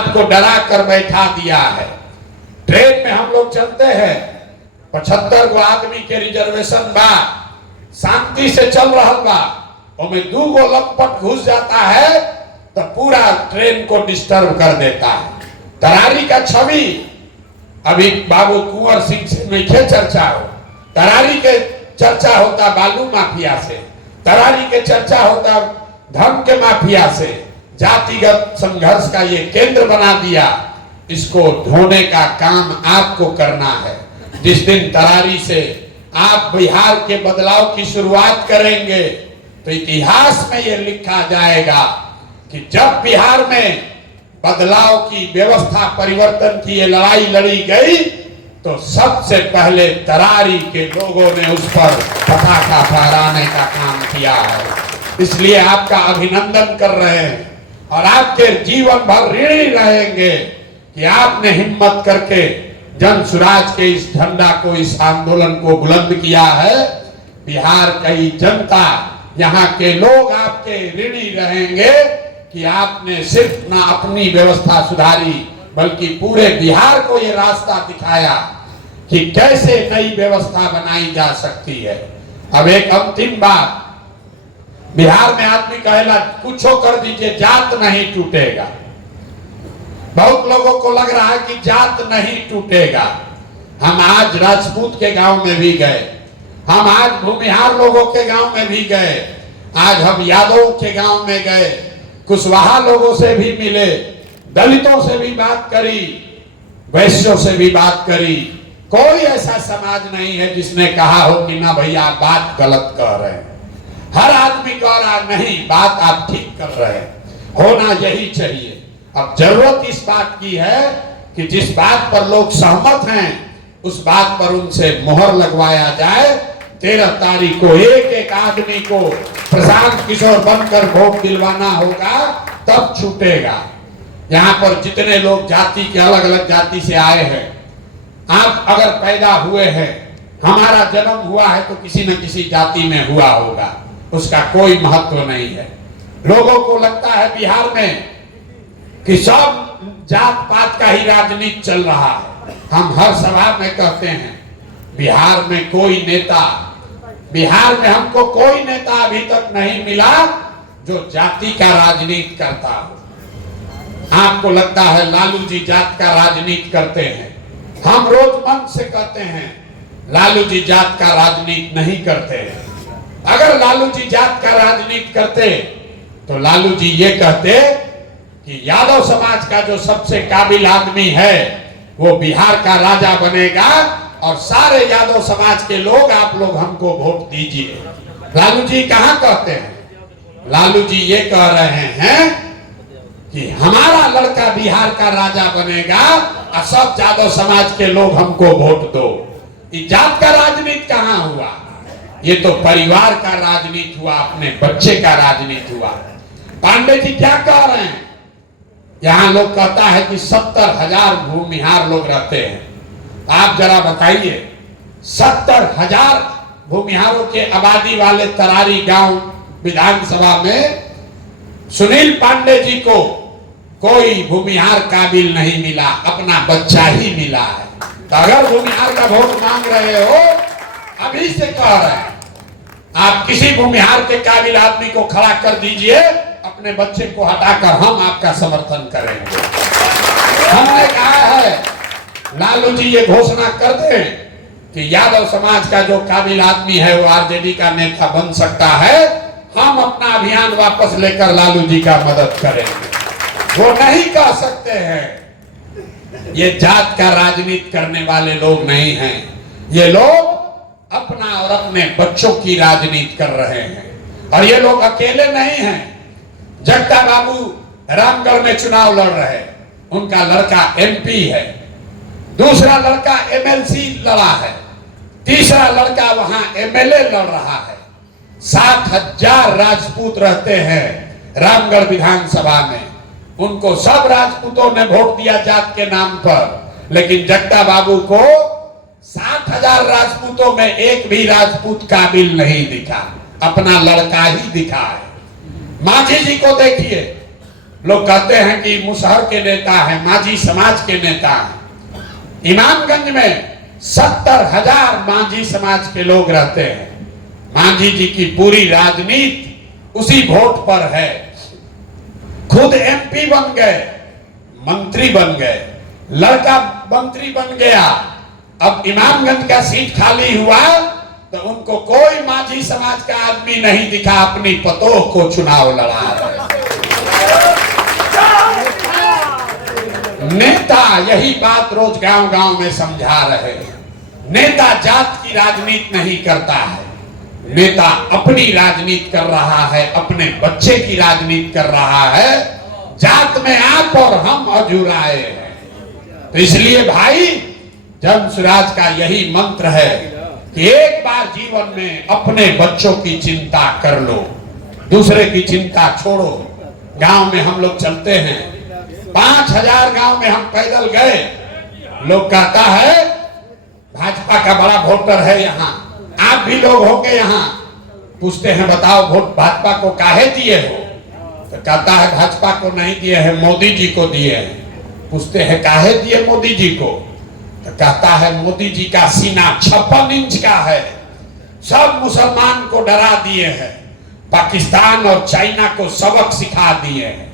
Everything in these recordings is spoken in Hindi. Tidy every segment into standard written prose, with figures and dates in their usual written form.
आपको डरा कर बैठा दिया है। ट्रेन में हम लोग चलते हैं, 75 गो आदमी के रिजर्वेशन बा, शांति से चल रहा बा, उसमें 2 गो लंपट घुस जाता है तो पूरा ट्रेन को डिस्टर्ब कर देता है। तरारी का छवि अभी बाबू कुंवर सिंह से नहीं चर्चा हो, तरारी के चर्चा होता बालू माफिया से, तरारी के चर्चा होता धर्म के माफिया से। जातिगत संघर्ष का ये केंद्र बना दिया, इसको ढोने का काम आपको करना है। जिस दिन तरारी से आप बिहार के बदलाव की शुरुआत करेंगे तो इतिहास में ये लिखा जाएगा कि जब बिहार में बदलाव की व्यवस्था परिवर्तन की ये लड़ाई लड़ी गई तो सबसे पहले तरारी के लोगों ने उस पर पताका फहराने का काम किया है। इसलिए आपका अभिनंदन कर रहे हैं और आपके जीवन भर ऋणी रहेंगे कि आपने हिम्मत करके जन सुराज के इस झंडा को, इस आंदोलन को बुलंद किया है। बिहार की जनता, यहाँ के लोग आपके ऋणी रहेंगे कि आपने सिर्फ ना अपनी व्यवस्था सुधारी बल्कि पूरे बिहार को ये रास्ता दिखाया कि कैसे नई व्यवस्था बनाई जा सकती है। अब एक अंतिम बात, बिहार में आदमी कहेला कुछो कर दीजिए, जात नहीं टूटेगा। बहुत लोगों को लग रहा है कि जात नहीं टूटेगा। हम आज राजपूत के गांव में भी गए, हम आज भूमिहार लोगों के गांव में भी गए, आज हम यादव के गांव में गए, कुशवाहा लोगों से भी मिले, दलितों से भी बात करी, वैश्यों से भी बात करी। कोई ऐसा समाज नहीं है जिसने कहा हो कि ना भैया आप बात गलत कह रहे हैं। हर आदमी कह रहा नहीं, बात आप ठीक कर रहे हैं, होना यही चाहिए। अब जरूरत इस बात की है कि जिस बात पर लोग सहमत हैं उस बात पर उनसे मोहर लगवाया जाए। 13 तारीख को एक एक आदमी को प्रशांत किशोर बनकर वोट दिलवाना होगा, तब छूटेगा। यहाँ पर जितने लोग जाति के अलग अलग जाति से आए हैं, आप अगर पैदा हुए हैं, हमारा जन्म हुआ है तो किसी न किसी जाति में हुआ होगा, उसका कोई महत्व नहीं है। लोगों को लगता है बिहार में कि सब जात पात का ही राजनीति चल रहा है। हम हर सभा में कहते हैं बिहार में कोई नेता, बिहार में हमको कोई नेता अभी तक नहीं मिला जो जाति का राजनीति करता हो। आपको लगता है लालू जी जात का राजनीति करते हैं, हम रोज मन से कहते हैं लालू जी जात का राजनीति नहीं करते हैं। अगर लालू जी जात का राजनीति करते तो लालू जी ये कहते कि यादव समाज का जो सबसे काबिल आदमी है वो बिहार का राजा बनेगा और सारे यादव समाज के लोग, आप लोग हमको वोट दीजिए। लालू जी कहाँ कहते हैं? लालू जी ये कह रहे हैं कि हमारा लड़का बिहार का राजा बनेगा और सब यादव समाज के लोग हमको वोट दो। ये जात का राजनीति कहाँ हुआ? ये तो परिवार का राजनीति हुआ, अपने बच्चे का राजनीति हुआ। पांडे जी क्या कह रहे हैं? यहाँ लोग कहता है कि 70,000 भूमिहार लोग रहते हैं। आप जरा बताइए, 70,000 भूमिहारों के आबादी वाले तरारी गांव विधानसभा में सुनील पांडे जी को कोई भूमिहार काबिल नहीं मिला, अपना बच्चा ही मिला है। तो अगर भूमिहार का वोट मांग रहे हो, अभी से कह रहे हैं, आप किसी भूमिहार के काबिल आदमी को खड़ा कर दीजिए, अपने बच्चे को हटाकर हम आपका समर्थन करेंगे। हमने कहा है लालू जी ये घोषणा कर दें कि यादव समाज का जो काबिल आदमी है वो आरजेडी का नेता बन सकता है, हम अपना अभियान वापस लेकर लालू जी का मदद करेंगे। वो नहीं कह सकते हैं ये जात का राजनीति करने वाले लोग नहीं हैं, ये लोग अपना और अपने बच्चों की राजनीति कर रहे हैं। और ये लोग अकेले नहीं हैं। जगता बाबू रामगढ़ में चुनाव लड़ रहे, उनका लड़का एमपी है, दूसरा लड़का एमएलसी लड़ा है, तीसरा लड़का वहां एमएलए लड़ रहा है। 7,000 राजपूत रहते हैं रामगढ़ विधानसभा में, उनको सब राजपूतों ने वोट दिया जात के नाम पर, लेकिन जगता बाबू को 60,000 राजपूतों में एक भी राजपूत काबिल नहीं दिखा, अपना लड़का ही दिखा है। मांझी जी को देखिए, लोग कहते हैं कि मुसहर के नेता है, मांझी समाज के नेता है। इमामगंज में 70,000 मांझी समाज के लोग रहते हैं। मांझी जी की पूरी राजनीति उसी वोट पर है। खुद एमपी बन गए, मंत्री बन गए, लड़का मंत्री बन गया। अब इमामगंज का सीट खाली हुआ तो उनको कोई मांझी समाज का आदमी नहीं दिखा अपनी पतोह को चुनाव लड़ा रहा। नेता यही बात रोज गांव गांव में समझा रहे हैं। नेता जात की राजनीति नहीं करता है, नेता अपनी राजनीति कर रहा है, अपने बच्चे की राजनीति कर रहा है। जात में आप और हम अधूराए हैं। तो इसलिए भाई जन स्वराज का यही मंत्र है कि एक बार जीवन में अपने बच्चों की चिंता कर लो, दूसरे की चिंता छोड़ो। गांव में हम लोग चलते हैं, 5,000 गांव में हम पैदल गए। लोग कहता है भाजपा का बड़ा वोटर है यहाँ, आप भी लोग होंगे यहाँ। पूछते हैं बताओ वोट भाजपा को काहे दिए हो? तो कहता है भाजपा को नहीं दिए हैं, मोदी जी को दिए हैं। पूछते हैं काहे दिए मोदी जी को? तो कहता है मोदी जी का सीना 56 इंच का है, सब मुसलमान को डरा दिए हैं, पाकिस्तान और चाइना को सबक सिखा दिए हैं।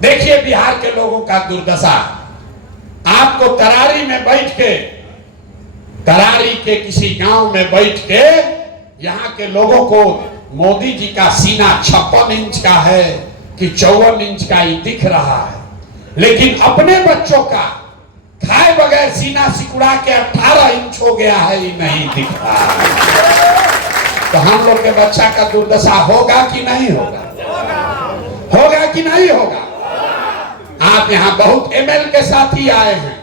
देखिए बिहार के लोगों का दुर्दशा। आपको तरारी में बैठ के, तरारी के किसी गांव में बैठ के यहाँ के लोगों को मोदी जी का सीना 56 इंच का है कि 54 इंच का ही दिख रहा है, लेकिन अपने बच्चों का खाए बगैर सीना सिकुड़ा के 18 इंच हो गया है, ही नहीं दिख रहा है। तो हम लोग के बच्चा का दुर्दशा होगा कि नहीं होगा? होगा कि नहीं होगा? आप यहाँ बहुत एमएल के साथ ही आए हैं,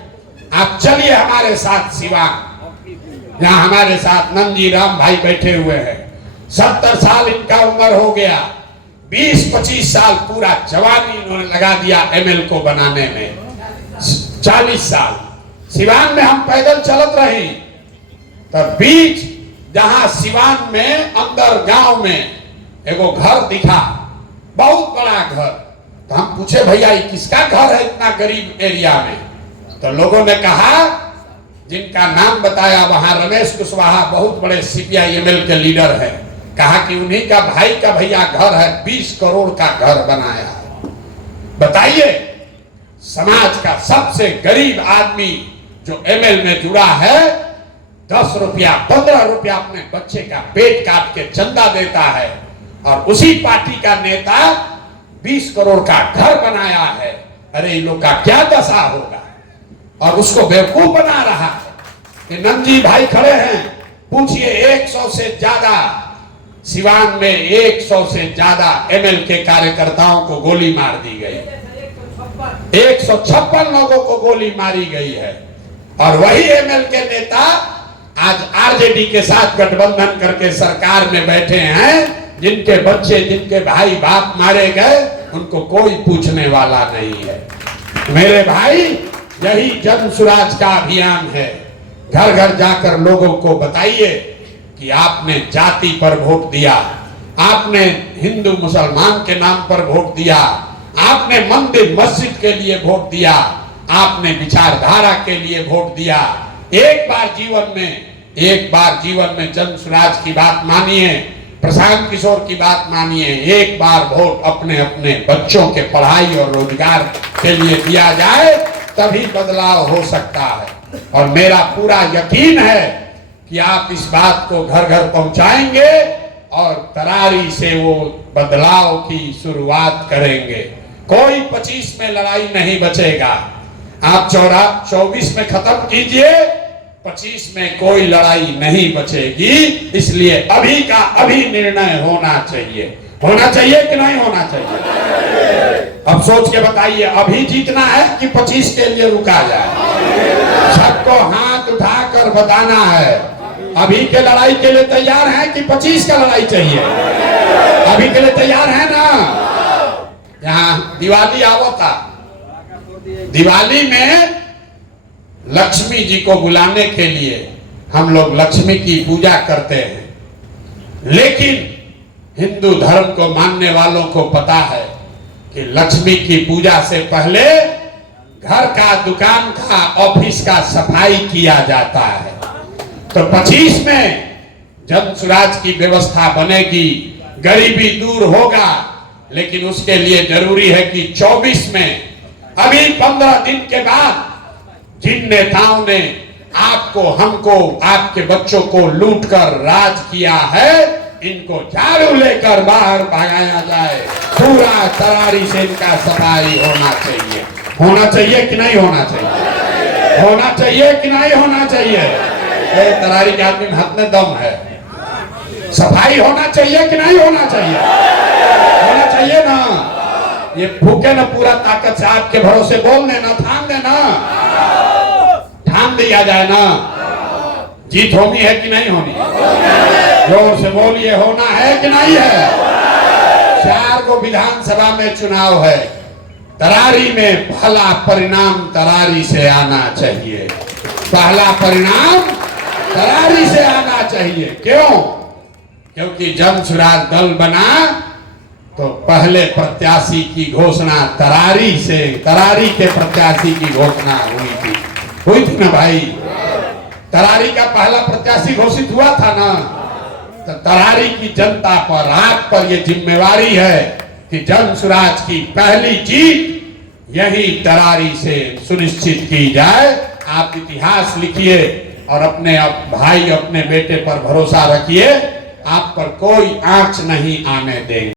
आप चलिए हमारे साथ सिवान। यहाँ हमारे साथ नंदी राम भाई बैठे हुए हैं। 70 साल इनका उम्र हो गया, 20-25 साल पूरा जवानी इन्होंने लगा दिया एमएल को बनाने में। 40 साल सिवान में हम पैदल चलत रही, तब बीच जहां सिवान में अंदर गांव में एगो घर दिखा, बहुत बड़ा घर। तो हम पूछे भैया ये किसका घर है इतना गरीब एरिया में? तो लोगों ने कहा, जिनका नाम बताया वहां रमेश कुशवाहा बहुत बड़े CPI-ML के लीडर हैं, कहा कि उन्हीं का भाई का भैया घर है, 20 करोड़ का घर बनाया है। बताइए समाज का सबसे गरीब आदमी जो ML में जुड़ा है 10 रुपया 15 रुपया अपने बच्चे का पेट काट के चंदा देता है, और उसी पार्टी का नेता 20 करोड़ का घर बनाया है। अरे इन लोग का क्या दशा होगा? और उसको बेवकूफ बना रहा है। कि नंदी भाई खड़े हैं, पूछिए 100 से ज्यादा सिवान में 100 से ज्यादा ML के कार्यकर्ताओं को गोली मार दी गई, 156 लोगों को गोली मारी गई है। और वही ML के नेता आज RJD के साथ गठबंधन करके सरकार में बैठे हैं। जिनके बच्चे, जिनके भाई बाप मारे गए, उनको कोई पूछने वाला नहीं है। मेरे भाई यही जन स्वराज का अभियान है। घर घर जाकर लोगों को बताइए कि आपने जाति पर वोट दिया, आपने हिंदू मुसलमान के नाम पर वोट दिया, आपने मंदिर मस्जिद के लिए वोट दिया, आपने विचारधारा के लिए वोट दिया। एक बार जीवन में जन स्वराज की बात मानिए, प्रशांत किशोर की बात मानिए। एक बार वोट अपने अपने बच्चों के पढ़ाई और रोजगार के लिए दिया जाए, तभी बदलाव हो सकता है। और मेरा पूरा यकीन है कि आप इस बात को घर घर पहुंचाएंगे और तरारी से वो बदलाव की शुरुआत करेंगे। कोई 25 में लड़ाई नहीं बचेगा। आप 24 में खत्म कीजिए, 25 में कोई लड़ाई नहीं बचेगी। इसलिए अभी का अभी निर्णय होना चाहिए। होना चाहिए कि नहीं होना चाहिए? अब सोच के बताइए, अभी जीतना है कि 25 के लिए रुका जाए? सबको हाथ उठाकर बताना है, अभी के लड़ाई के लिए तैयार है कि 25 का लड़ाई चाहिए? अभी के लिए तैयार है ना? यहाँ दिवाली आवता, दिवाली में लक्ष्मी जी को बुलाने के लिए हम लोग लक्ष्मी की पूजा करते हैं। लेकिन हिंदू धर्म को मानने वालों को पता है कि लक्ष्मी की पूजा से पहले घर का, दुकान का, ऑफिस का सफाई किया जाता है। तो 25 में जन सुराज की व्यवस्था बनेगी, गरीबी दूर होगा, लेकिन उसके लिए जरूरी है कि 24 में, अभी 15 दिन के बाद जिन नेताओं ने आपको, हमको, आपके बच्चों को लूटकर राज किया है, इनको झाड़ू लेकर बाहर भगाया जाए। पूरा तरारी से इनका सफाई होना चाहिए। होना चाहिए कि नहीं होना चाहिए? होना चाहिए कि नहीं होना चाहिए? तरारी के आदमी में हाथ में दम है। सफाई होना चाहिए कि नहीं होना चाहिए? होना चाहिए ना। ये फूके ना पूरा ताकत से आपके भरोसे बोल देना, थाम देना, थाम दिया जाए ना। जीत होनी है कि नहीं होनी? जोर से बोलिए, होना है कि नहीं है? 4 गो विधानसभा में चुनाव है। तरारी में पहला परिणाम तरारी से आना चाहिए। पहला परिणाम तरारी से आना चाहिए। क्यों? क्योंकि जन सुराज दल बना तो पहले प्रत्याशी की घोषणा तरारी से, तरारी के प्रत्याशी की घोषणा हुई थी ना भाई। तरारी का पहला प्रत्याशी घोषित हुआ था ना। तो तरारी की जनता पर, आप पर यह जिम्मेवारी है कि जन सुराज की पहली जीत यही तरारी से सुनिश्चित की जाए। आप इतिहास लिखिए और अपने भाई, अपने बेटे पर भरोसा रखिए। आप पर कोई आंच नहीं आने देंगे।